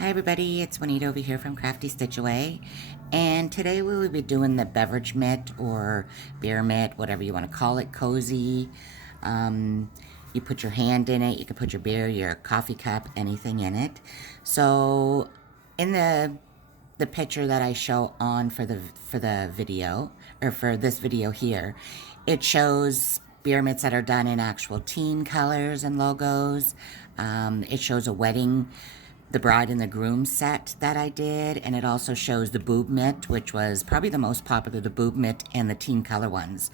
Hi everybody, it's Juanita over here from Crafty Stitch Away, and today we will be doing the beverage mitt or beer mitt, whatever you want to call it, cozy. You put your hand in it, you can put your beer, your coffee cup, anything in it. So in the picture that I show on for the video, or for this video here, it shows beer mitts that are done in actual teen colors and logos. It shows a wedding, the bride and the groom set that I did, and it also shows the boob mitt, which was probably the most popular, the boob mitt and the teen color ones.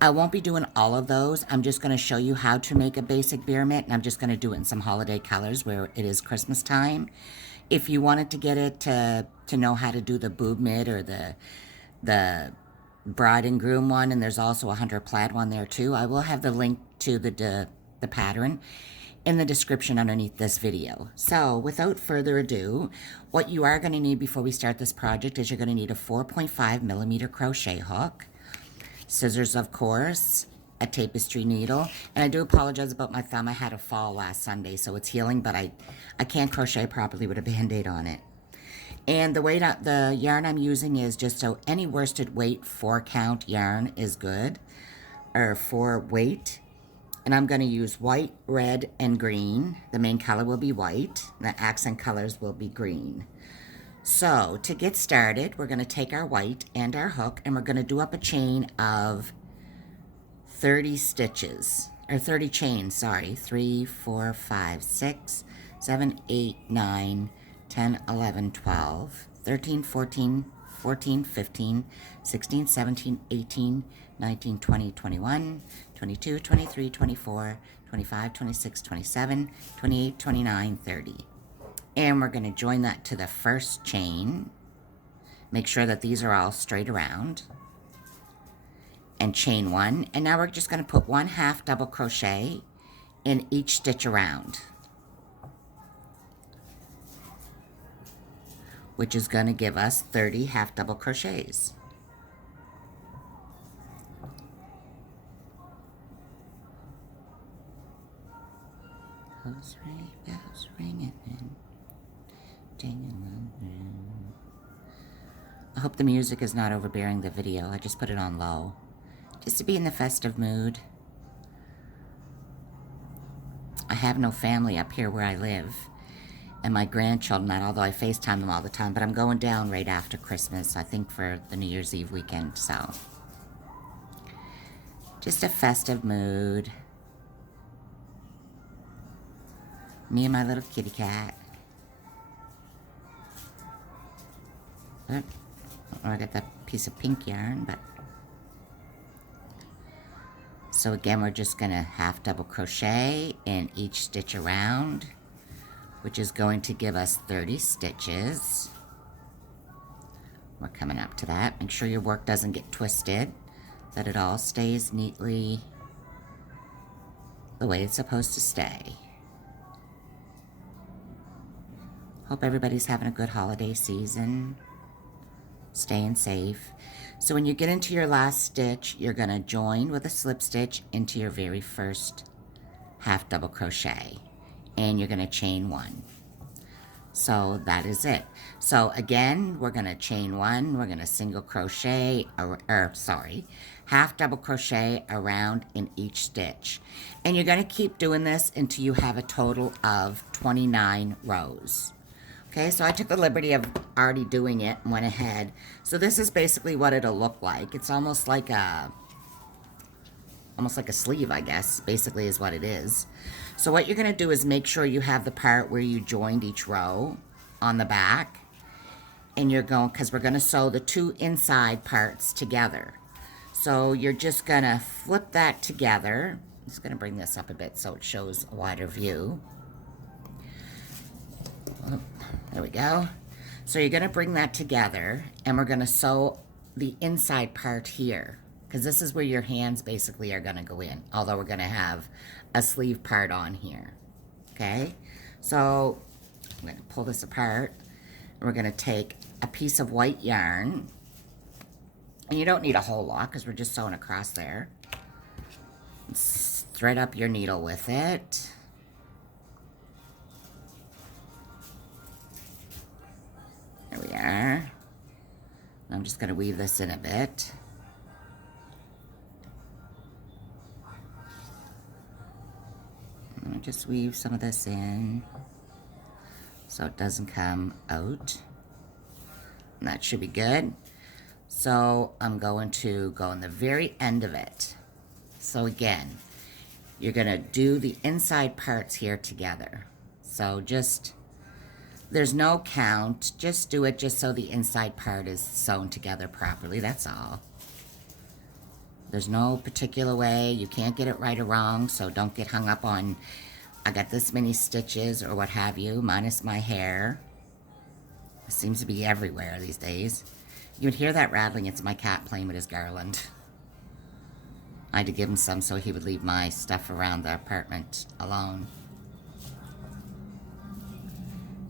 I won't be doing all of those. I'm just going to show you how to make a basic beer mitt, and I'm just going to do it in some holiday colors where it is Christmas time. If you wanted to get it to know how to do the boob mitt or the bride and groom one, and there's also a hunter plaid one there too, I will have the link to the pattern in the description underneath this video. So without further ado, what you are going to need before we start this project is you're going to need a 4.5mm crochet hook, scissors of course, a tapestry needle, and I do apologize about my thumb. I had a fall last Sunday, so it's healing, but I can't crochet properly with a band-aid on it. And the yarn I'm using is just so any worsted weight 4-count yarn is good, or 4 weight. And I'm going to use white, red, and green. The main color will be white. The accent colors will be green. So to get started, we're going to take our white and our hook, and we're going to do up a chain of 30 stitches, or 30 chains, sorry. 3, 4, 5, 6, 7, 8, 9, 10, 11, 12, 13, 14, 14, 15, 16, 17, 18, 19, 20, 21, 22, 23, 24, 25, 26, 27, 28, 29, 30. And we're going to join that to the first chain. Make sure that these are all straight around. And chain 1. And now we're just going to put 1/2 double crochet in each stitch around, which is going to give us 30 half double crochets. Bells ringing, ding-a-ling-ling. I hope the music is not overbearing the video. I just put it on low, just to be in the festive mood. I have no family up here where I live, and my grandchildren, although I FaceTime them all the time, but I'm going down right after Christmas, I think for the New Year's Eve weekend, so just a festive mood. Me and my little kitty cat. Oh, I got that piece of pink yarn, but so again, we're just gonna half double crochet in each stitch around, which is going to give us 30 stitches. We're coming up to that. Make sure your work doesn't get twisted, that it all stays neatly the way it's supposed to stay. Hope everybody's having a good holiday season, staying safe. So when you get into your last stitch, you're going to join with a slip stitch into your very first half double crochet, and you're going to chain 1. So that is it. So again, we're going to chain 1, we're going to single crochet, half double crochet around in each stitch. And you're going to keep doing this until you have a total of 29 rows. Okay, so I took the liberty of already doing it and went ahead. So this is basically what it'll look like. It's almost like a sleeve, I guess, basically is what it is. So what you're going to do is make sure you have the part where you joined each row on the back. And you're going, because we're going to sew the 2 inside parts together. So you're just going to flip that together. I'm just going to bring this up a bit so it shows a wider view. Oh, there we go. So you're going to bring that together, and we're going to sew the inside part here, because this is where your hands basically are going to go in, although we're going to have a sleeve part on here. Okay, so I'm going to pull this apart, and we're going to take a piece of white yarn, and you don't need a whole lot because we're just sewing across there. Thread up your needle with it. I'm just going to weave this in a bit. I'm going to just weave some of this in so it doesn't come out. And that should be good. So I'm going to go on the very end of it. So again, you're going to do the inside parts here together. So just, there's no count. Just do it just so the inside part is sewn together properly. That's all. There's no particular way. You can't get it right or wrong, so don't get hung up on, I got this many stitches or what have you, minus my hair. It seems to be everywhere these days. You would hear that rattling. It's my cat playing with his garland. I had to give him some so he would leave my stuff around the apartment alone.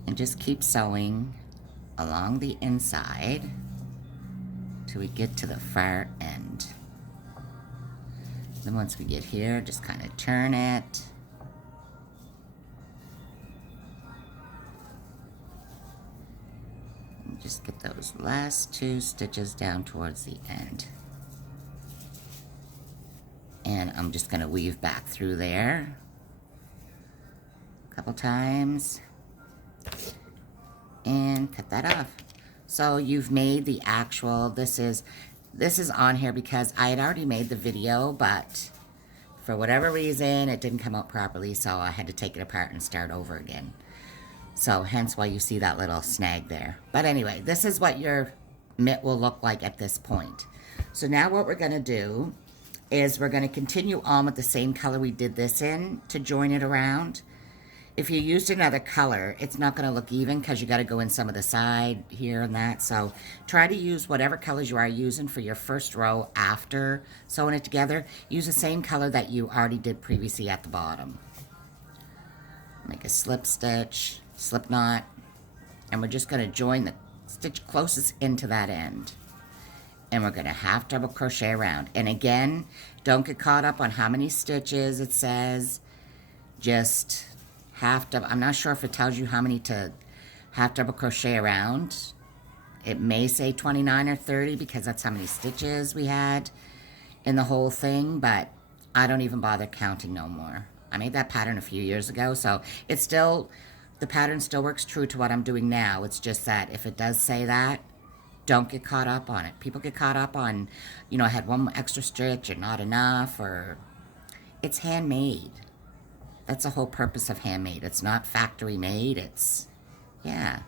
And just keep sewing along the inside till we get to the far end. Then once we get here, just kind of turn it. And just get those last 2 stitches down towards the end. And I'm just going to weave back through there a couple times and cut that off. So you've made the actual, this is on here because I had already made the video, but for whatever reason it didn't come out properly, so I had to take it apart and start over again. So hence why you see that little snag there. But anyway, this is what your mitt will look like at this point. So now what we're going to do is we're going to continue on with the same color we did this in to join it around. If you used another color, it's not going to look even because you got to go in some of the side here and that. So try to use whatever colors you are using for your first row after sewing it together. Use the same color that you already did previously at the bottom. Make a slip stitch, slip knot, and we're just going to join the stitch closest into that end. And we're going to half double crochet around. And again, don't get caught up on how many stitches it says. Just half double. I'm not sure if it tells you how many to half double crochet around. It may say 29 or 30 because that's how many stitches we had in the whole thing. But I don't even bother counting no more. I made that pattern a few years ago. So it's still, the pattern still works true to what I'm doing now. It's just that if it does say that, don't get caught up on it. People get caught up on, you know, I had one extra stitch or not enough, or it's handmade. That's the whole purpose of handmade. It's not factory made. It's, yeah.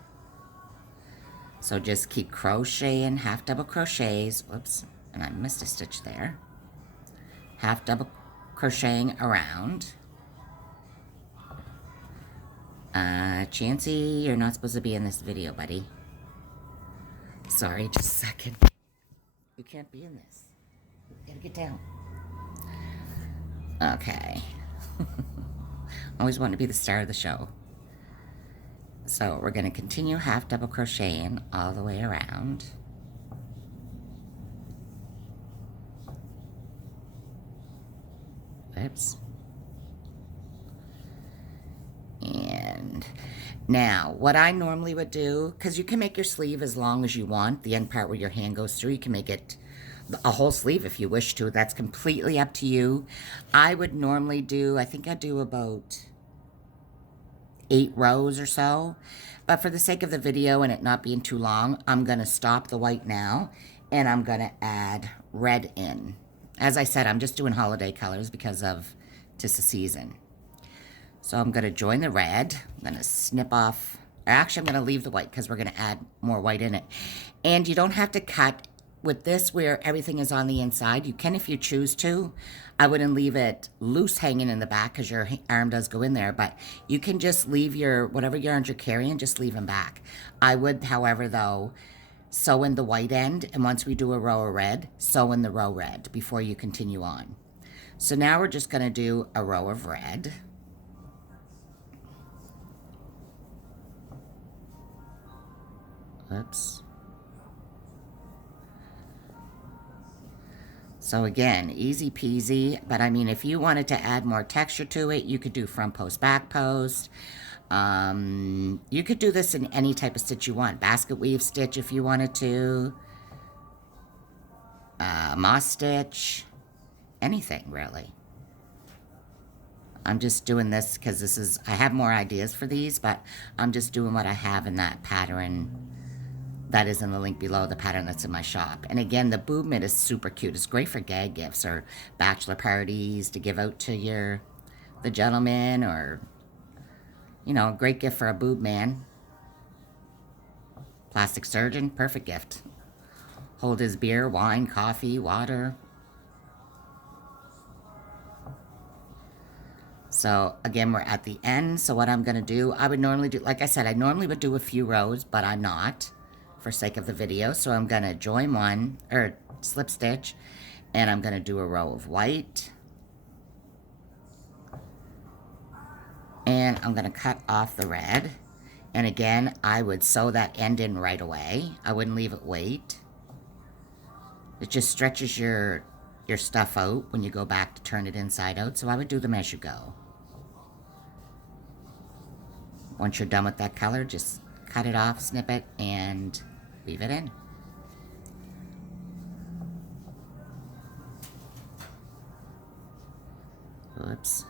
So just keep crocheting, half double crochets. Whoops, and I missed a stitch there. Half double crocheting around. Chancey, you're not supposed to be in this video, buddy. Sorry, just a second. You can't be in this. You gotta get down. Okay. Always wanted to be the star of the show. So we're going to continue half double crocheting all the way around. Oops. And now, what I normally would do, because you can make your sleeve as long as you want, the end part where your hand goes through, you can make it a whole sleeve if you wish to. That's completely up to you. I would normally do, I think I'd do about 8 rows or so. But for the sake of the video and it not being too long, I'm going to stop the white now and I'm going to add red in. As I said, I'm just doing holiday colors because of 'tis the season. So I'm going to join the red. I'm going to snip off. Actually, I'm going to leave the white because we're going to add more white in it. And you don't have to cut with this where everything is on the inside. You can if you choose to. I wouldn't leave it loose hanging in the back because your arm does go in there. But you can just leave your, whatever yarns you're carrying, just leave them back. I would, however, though, sew in the white end. And once we do a row of red, sew in the row red before you continue on. So now we're just going to do a row of red. Oops. So again, easy peasy, but I mean, if you wanted to add more texture to it, you could do front post, back post. You could do this in any type of stitch you want. Basket weave stitch if you wanted to. moss stitch, anything really. I'm just doing this because I have more ideas for these, but I'm just doing what I have in that pattern that is in the link below, the pattern that's in my shop. And again, the boob mitt is super cute. It's great for gag gifts or bachelor parties to give out to the gentleman, or, you know, a great gift for a boob man. Plastic surgeon, perfect gift. Hold his beer, wine, coffee, water. So again, we're at the end. So what I'm going to do, I would normally do, like I said, I normally would do a few rows, but I'm not for sake of the video. So I'm going to join one, or slip stitch, and I'm going to do a row of white. And I'm going to cut off the red. And again, I would sew that end in right away. I wouldn't leave it wait. It just stretches your stuff out when you go back to turn it inside out. So I would do them as you go. Once you're done with that color, just cut it off, snip it, and weave it in. Oops.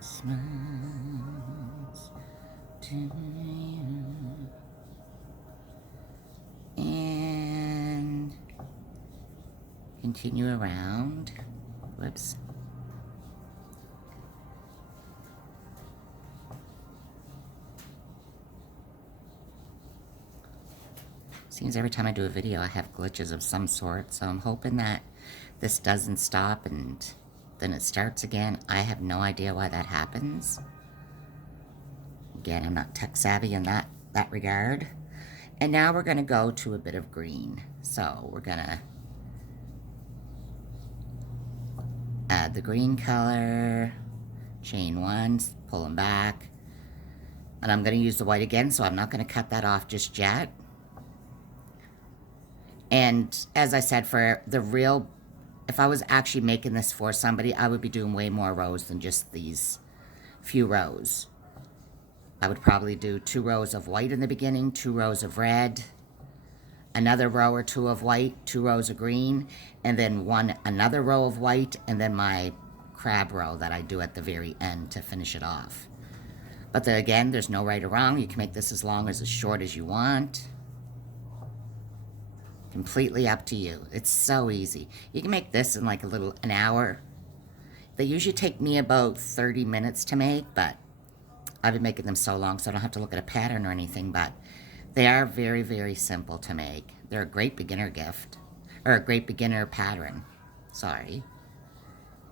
Christmas to you. And continue around. Whoops. Seems every time I do a video I have glitches of some sort, so I'm hoping that this doesn't stop and then it starts again. I have no idea why that happens. Again, I'm not tech savvy in that regard. And now we're going to go to a bit of green. So we're going to add the green color, chain one, pull them back. And I'm going to use the white again, so I'm not going to cut that off just yet. And as I said, for the real, if I was actually making this for somebody, I would be doing way more rows than just these few rows. I would probably do 2 rows of white in the beginning, 2 rows of red, another row or 2 of white, 2 rows of green, and then another row of white, and then my crab row that I do at the very end to finish it off. But again, there's no right or wrong. You can make this as long or as short as you want. Completely up to you. It's so easy. You can make this in like an hour. They usually take me about 30 minutes to make, but I've been making them so long so I don't have to look at a pattern or anything, but they are very, very simple to make. They're a great beginner gift, or a great beginner pattern. Sorry.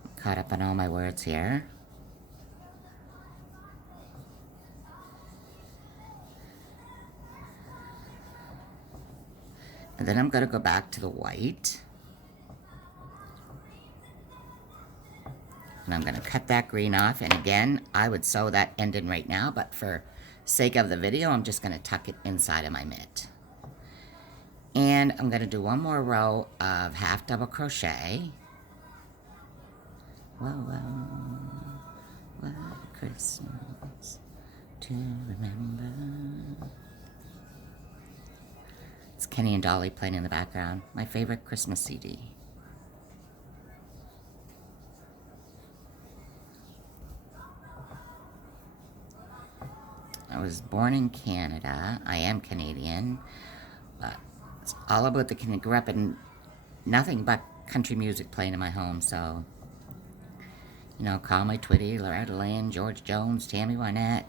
I'm caught up on all my words here. And then I'm going to go back to the white. And I'm going to cut that green off. And again, I would sew that end in right now, but for sake of the video, I'm just going to tuck it inside of my mitt. And I'm going to do one more row of half double crochet. Whoa, whoa, what a Christmas to remember. It's Kenny and Dolly playing in the background. My favorite Christmas CD. I was born in Canada. I am Canadian, but it's all about the Canadian. Grew up in nothing but country music playing in my home, so, you know, Call My Twitty, Loretta Lynn, George Jones, Tammy Wynette,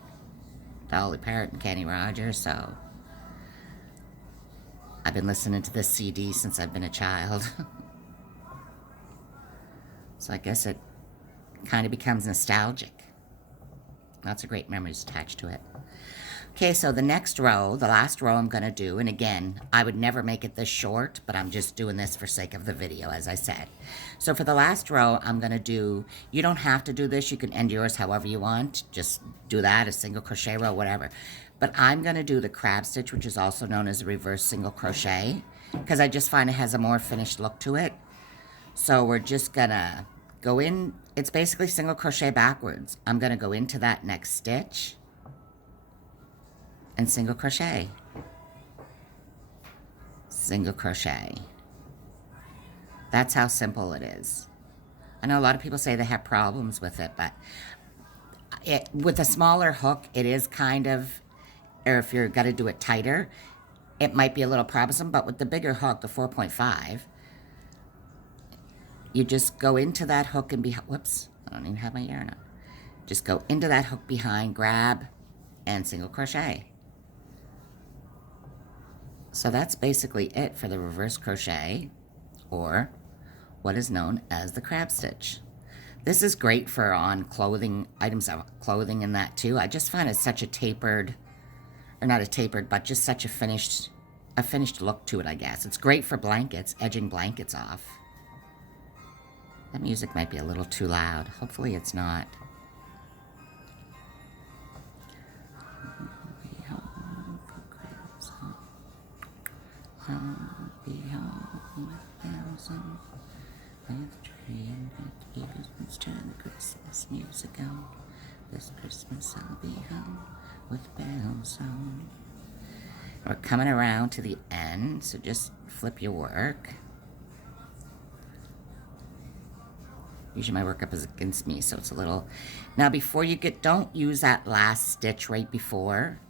Dolly Parton, Kenny Rogers, so I've been listening to this CD since I've been a child. So I guess it kind of becomes nostalgic. Lots of great memories attached to it. Okay, so the next row, the last row I'm going to do, and again, I would never make it this short, but I'm just doing this for sake of the video, as I said. So for the last row, I'm going to do, you don't have to do this, you can end yours however you want, just do that, a single crochet row, whatever. But I'm going to do the crab stitch, which is also known as a reverse single crochet, because I just find it has a more finished look to it. So we're just going to go in, it's basically single crochet backwards. I'm going to go into that next stitch. and single crochet, single crochet. That's how simple it is. I know a lot of people say they have problems with it, but with a smaller hook, it is kind of, or if you're got to do it tighter, it might be a little troublesome, but with the bigger hook, the 4.5, you just go into that hook and whoops, I don't even have my yarn on. Just go into that hook behind, grab, and single crochet. So that's basically it for the reverse crochet, or what is known as the crab stitch. This is great for on clothing, items of clothing and that too. I just find it such a tapered, or not a tapered, but just such a finished look to it, I guess. It's great for blankets, edging blankets off. That music might be a little too loud. Hopefully it's not. Be home with bells on, with tree and with babies, turn the Christmas music on. This Christmas I'll be home with bells on. We're coming around to the end, so just flip your work. Usually my work up is against me, so it's a little... Now before you don't use that last stitch right before.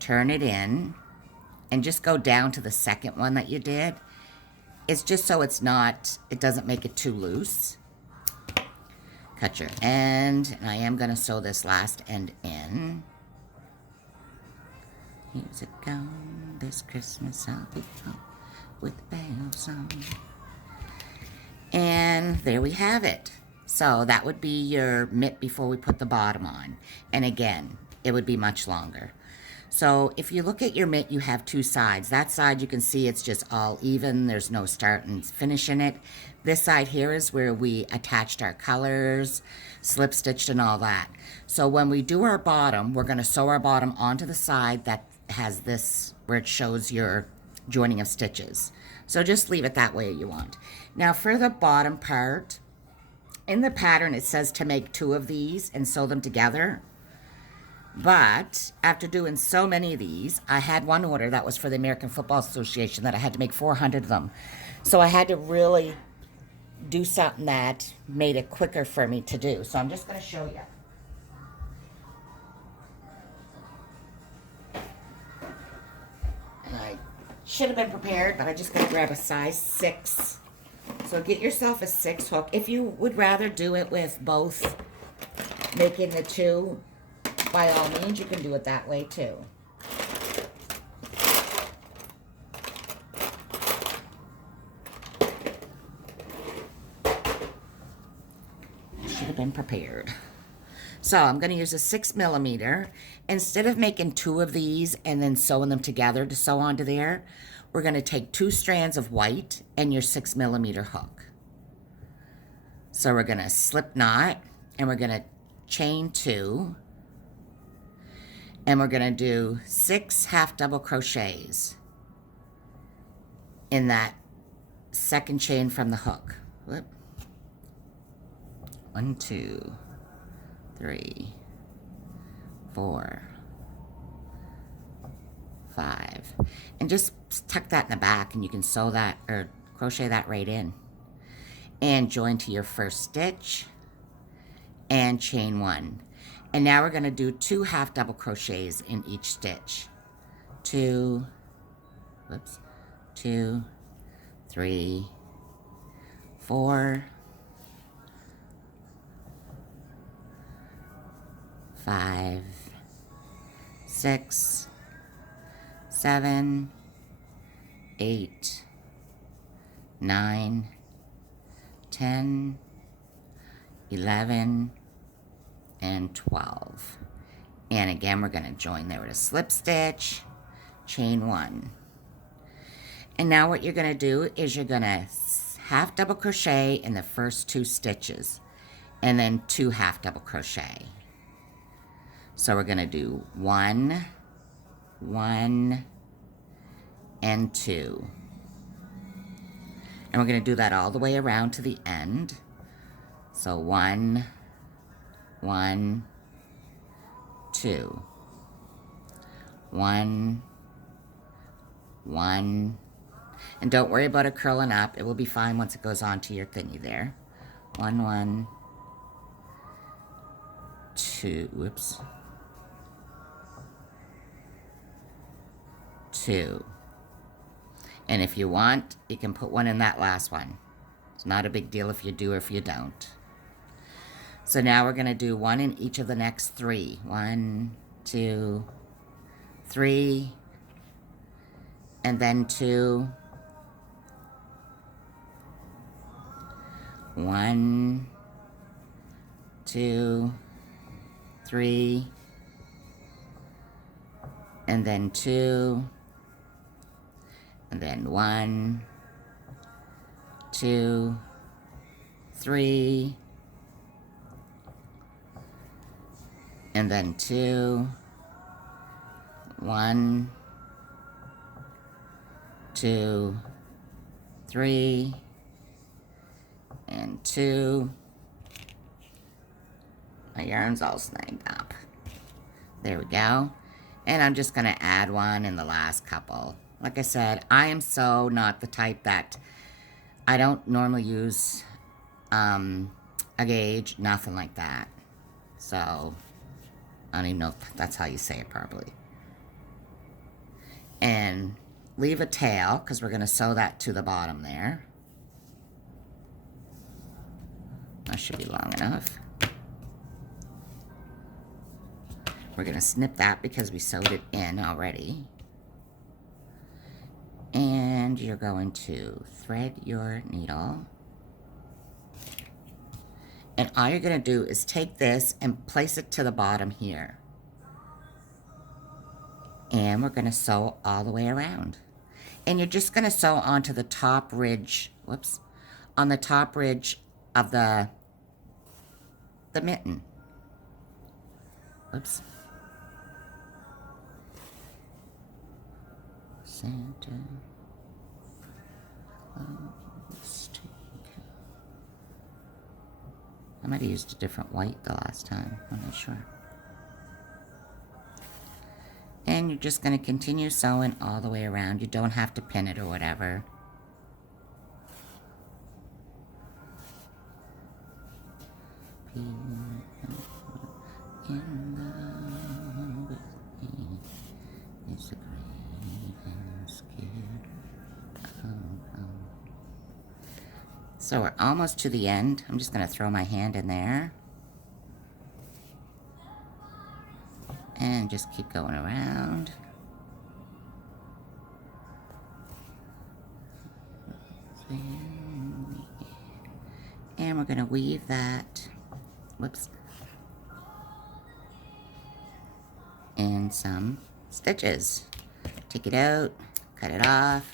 Turn it in. And just go down to the second one that you did. It's just so it doesn't make it too loose. Cut your end, and I am going to sew this last end in. Music on, this Christmas I'll be home with bells on. And there we have it. So that would be your mitt before we put the bottom on. And again, it would be much longer. So if you look at your mitt, you have two sides. That side you can see it's just all even. There's no start and finish in it. This side here is where we attached our colors, slip stitched and all that. So when we do our bottom, we're going to sew our bottom onto the side that has this, where it shows your joining of stitches. So just leave it that way you want. Now for the bottom part, in the pattern it says to make 2 of these and sew them together. But after doing so many of these, I had one order that was for the American Football Association that I had to make 400 of them. So I had to really do something that made it quicker for me to do. So I'm just going to show you. And I should have been prepared, but I just got to grab a size 6. So get yourself a 6 hook. If you would rather do it with both, making the 2, by all means, you can do it that way too. Should have been prepared. So I'm going to use a 6mm. Instead of making 2 of these and then sewing them together to sew onto there, we're going to take 2 strands of white and your 6mm hook. So we're going to slip knot and we're going to chain 2. And we're going to do 6 half double crochets in that second chain from the hook. Whoop. 1, 2, 3, 4, 5. And just tuck that in the back and you can sew that or crochet that right in. And join to your first stitch and chain 1. And now we're going to do 2 half double crochets in each stitch. 2, 3, 4, 5, 6, 7, 8, 9, 10, 11, and 12. And again, we're going to join there with a slip stitch, chain 1. And now what you're going to do is you're going to half double crochet in the first 2 stitches and then 2 half double crochet. So we're going to do 1, 1, and 2. And we're going to do that all the way around to the end. So 1, 1, 2, 1, 1, and don't worry about it curling up. It will be fine once it goes onto your thingy there. 1, 1, 2, whoops, 2. And if you want, you can put one in that last one. It's not a big deal if you do or if you don't. So now we're going to do one in each of the next 3. 1, 2, 3, and then 2. 1, 2, 3, and then 2, and then 1, 2, 3, and then 2, 1, 2, 3, and 2. My yarn's all snagged up. There we go. And I'm just going to add one in the last couple. Like I said, I am so not the type that I don't normally use a gauge, nothing like that. So, I don't even know if that's how you say it properly. And leave a tail, because we're going to sew that to the bottom there. That should be long enough. We're going to snip that because we sewed it in already. And you're going to thread your needle. And all you're going to do is take this and place it to the bottom here. And we're going to sew all the way around. And you're just going to sew onto the top ridge, whoops, on the top ridge of the mitten. Whoops. Center. I might have used a different white the last time. I'm not sure. And you're just going to continue sewing all the way around. You don't have to pin it or whatever. So we're almost to the end. I'm just going to throw my hand in there. And just keep going around. And we're going to weave that, whoops, in some stitches. Take it out, cut it off,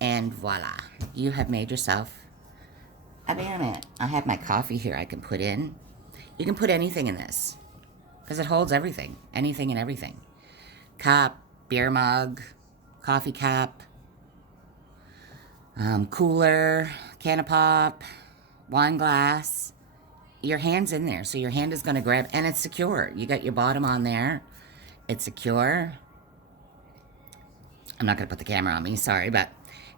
and voila. You have made yourself a bear mat. I have my coffee here I can put in. You can put anything in this, because it holds everything, anything and everything. Cup, beer mug, coffee cup, cooler, can of pop, wine glass. Your hand's in there, so your hand is going to grab, and it's secure. You got your bottom on there. It's secure. I'm not going to put the camera on me, sorry, but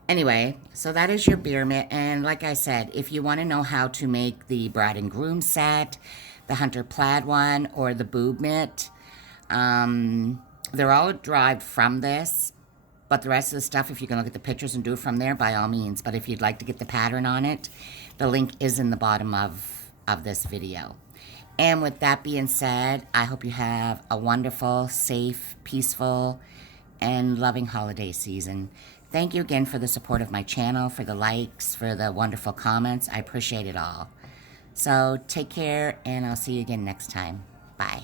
anyway, so that is your beer mitt. And like I said, if you want to know how to make the bride and groom set, the hunter plaid one, or the boob mitt, they're all derived from this. But the rest of the stuff, if you can look at the pictures and do it from there, by all means. But if you'd like to get the pattern on it, the link is in the bottom of this video. And with that being said, I hope you have a wonderful, safe, peaceful, and loving holiday season. Thank you again for the support of my channel, for the likes, for the wonderful comments. I appreciate it all. So take care, and I'll see you again next time. Bye.